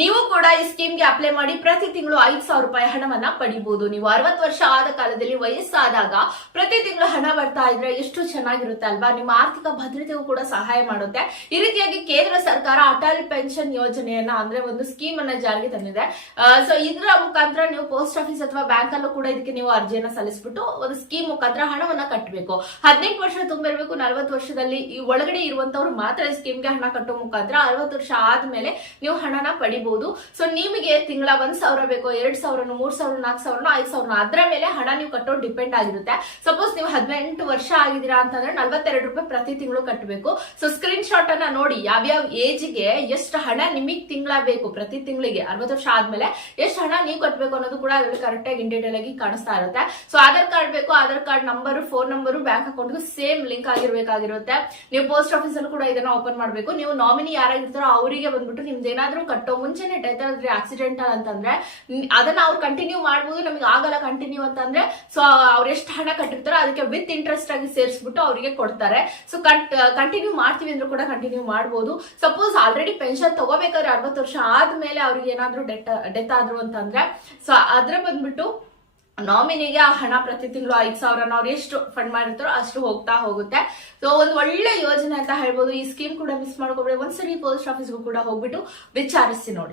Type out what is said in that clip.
ನೀವು ಕೂಡ ಈ ಸ್ಕೀಮ್ಗೆ ಅಪ್ಲೈ ಮಾಡಿ ಪ್ರತಿ ತಿಂಗಳು ಐದು ಸಾವಿರ ರೂಪಾಯಿ ಹಣವನ್ನ ಪಡಿಬಹುದು ನೀವು ಅರವತ್ತು ವರ್ಷ ಆದ ಕಾಲದಲ್ಲಿ ವಯಸ್ಸಾದಾಗ ಪ್ರತಿ ತಿಂಗಳು ಹಣ ಬರ್ತಾ ಇದ್ರೆ ಎಷ್ಟು ಚೆನ್ನಾಗಿರುತ್ತೆ ಅಲ್ವಾ? ನಿಮ್ಮ ಆರ್ಥಿಕ ಭದ್ರತೆಗೂ ಕೂಡ ಸಹಾಯ ಮಾಡುತ್ತೆ. ಈ ರೀತಿಯಾಗಿ ಕೇಂದ್ರ ಸರ್ಕಾರ ಅಟಲ್ ಪೆನ್ಷನ್ ಯೋಜನೆಯನ್ನ ಅಂದ್ರೆ ಒಂದು ಸ್ಕೀಮ್ ಅನ್ನ ಜಾರಿಗೆ ತಂದಿದೆ. ಸೊ ಇದರ ಮುಖಾಂತರ ನೀವು ಪೋಸ್ಟ್ ಆಫೀಸ್ ಅಥವಾ ಬ್ಯಾಂಕ್ ಅಲ್ಲೂ ಕೂಡ ಇದಕ್ಕೆ ನೀವು ಅರ್ಜಿಯನ್ನ ಸಲ್ಲಿಸ್ಬಿಟ್ಟು ಒಂದು ಸ್ಕೀಮ್ ಮುಖಾಂತರ ಹಣವನ್ನ ಕಟ್ಟಬೇಕು ಹದಿನೆಂಟು ವರ್ಷ ತುಂಬಿರಬೇಕು, ನಲವತ್ತು ವರ್ಷದಲ್ಲಿ ಈ ಒಳಗಡೆ ಇರುವಂತವ್ರು ಮಾತ್ರ ಸ್ಕೀಮ್ಗೆ ಹಣ ಕಟ್ಟೋ ಮುಖಾಂತರ ಅರವತ್ತು ವರ್ಷ ಆದ್ಮೇಲೆ ನೀವು ಹಣನ ಪಡಿಬಹುದು ಸೊ ನಿಮಗೆ ತಿಂಗಳ ಒಂದ್ ಸಾವಿರ ಬೇಕೋ, ಎರಡ್ ಸಾವಿರನೋ, ಮೂರ್ ಸಾವಿರ ನಾಲ್ಕು ಸಾವಿರನೋ, ಐದು ಸಾವಿರನೋ, ಅದರ ಮೇಲೆ ಹಣ ನೀವು ಕಟ್ಟೋ ಡಿಪೆಂಡ್ ಆಗಿರುತ್ತೆ. ಸಪೋಸ್ ನೀವು ಹದಿನೆಂಟು ವರ್ಷ ಆಗಿದ್ದೀರಾ ಅಂತಂದ್ರೆ ನಲ್ವತ್ತೆರಡು ರೂಪಾಯಿ ಪ್ರತಿ ತಿಂಗಳು ಕಟ್ಟಬೇಕು ಸೊ ಸ್ಕ್ರೀನ್ ಶಾಟ್ ಅನ್ನ ನೋಡಿ, ಯಾವ್ಯಾವ ಏಜ್ಗೆ ಎಷ್ಟು ಹಣ ನಿಮಗೆ ತಿಂಗಳ ಬೇಕು ಪ್ರತಿ ತಿಂಗಳಿಗೆ, ಅರವತ್ತು ವರ್ಷ ಆದ್ಮೇಲೆ ಎಷ್ಟು ಹಣ ನೀವು ಕಟ್ಟಬೇಕು ಅನ್ನೋದು ಕೂಡ ಅದ್ರಲ್ಲಿ ಕರೆಕ್ಟ್ ಆಗಿ ಇನ್ ಡೀಟೇಲ್ ಆಗಿ ಕಾಣಿಸ್ತಾ ಇರುತ್ತೆ. ಸೊ ಆಧಾರ್ ಕಾರ್ಡ್ ಬೇಕು, Aadhaar card number phone number bank ಅಕೌಂಟ್ಗೂ same link ಆಗಿರ್ಬೇಕಾಗಿರುತ್ತೆ. ನೀವು ಪೋಸ್ಟ್ ಆಫೀಸ್ ಕೂಡ ಇದನ್ನ ಓಪನ್ ಮಾಡಬೇಕು. ನೀವು ನಾಮಿನಿ ಯಾರಾಗಿರ್ತಾರೋ ಅವರಿಗೆ ಬಂದ್ಬಿಟ್ಟು ನಿಮ್ದು ಕಟ್ಟೋ ಮುಂಚೆನೆ ಡೆತ್ ಆದ್ರೆ ಆಕ್ಸಿಡೆಂಟಲ್ ಅಂತಂದ್ರೆ ಅದನ್ನ ಅವ್ರು ಕಂಟಿನ್ಯೂ ಮಾಡ್ಬೋದು, ನಮಗೆ ಆಗಲ್ಲ ಕಂಟಿನ್ಯೂ ಅಂತಂದ್ರೆ ಸೊ ಅವ್ರು ಎಷ್ಟು ಹಣ ಕಟ್ಟಿರ್ತಾರೋ ಅದಕ್ಕೆ ವಿತ್ ಇಂಟ್ರೆಸ್ಟ್ ಆಗಿ ಸೇರಿಸ್ಬಿಟ್ಟು ಅವರಿಗೆ ಕೊಡ್ತಾರೆ. ಸೊ ಕಟ್ ಕಂಟಿನ್ಯೂ ಮಾಡ್ತೀವಿ ಅಂದ್ರೂ ಕೂಡ ಕಂಟಿನ್ಯೂ ಮಾಡ್ಬೋದು. ಸಪೋಸ್ ಆಲ್ರೆಡಿ ಪೆನ್ಷನ್ ತಗೋಬೇಕಾದ್ರೆ ಅರವತ್ತು ವರ್ಷ ಆದ್ಮೇಲೆ ಅವ್ರಿಗೆ ಏನಾದ್ರೂ ಡೆತ್ ಡೆತ್ ಆದ್ರು ಅಂತಂದ್ರೆ ಸೊ ಅದ್ರ ಬಂದ್ಬಿಟ್ಟು ನಾಮಿನಿಗೆ ಆ ಹಣ ಪ್ರತಿ ತಿಂಗಳು ಐದ್ ಸಾವಿರ ಅವ್ರು ಎಷ್ಟು ಫಂಡ್ ಮಾಡಿರ್ತಾರೋ ಅಷ್ಟು ಹೋಗ್ತಾ ಹೋಗುತ್ತೆ. ಸೊ ಒಂದು ಒಳ್ಳೆ ಯೋಜನೆ ಅಂತ ಹೇಳ್ಬೋದು. ಈ ಸ್ಕೀಮ್ ಕೂಡ ಮಿಸ್ ಮಾಡ್ಕೊಬೇಡಿ. ಒಂದ್ಸರಿ ಪೋಸ್ಟ್ ಆಫೀಸ್ಗೂ ಕೂಡ ಹೋಗ್ಬಿಟ್ಟು ವಿಚಾರಿಸಿ ನೋಡಿ.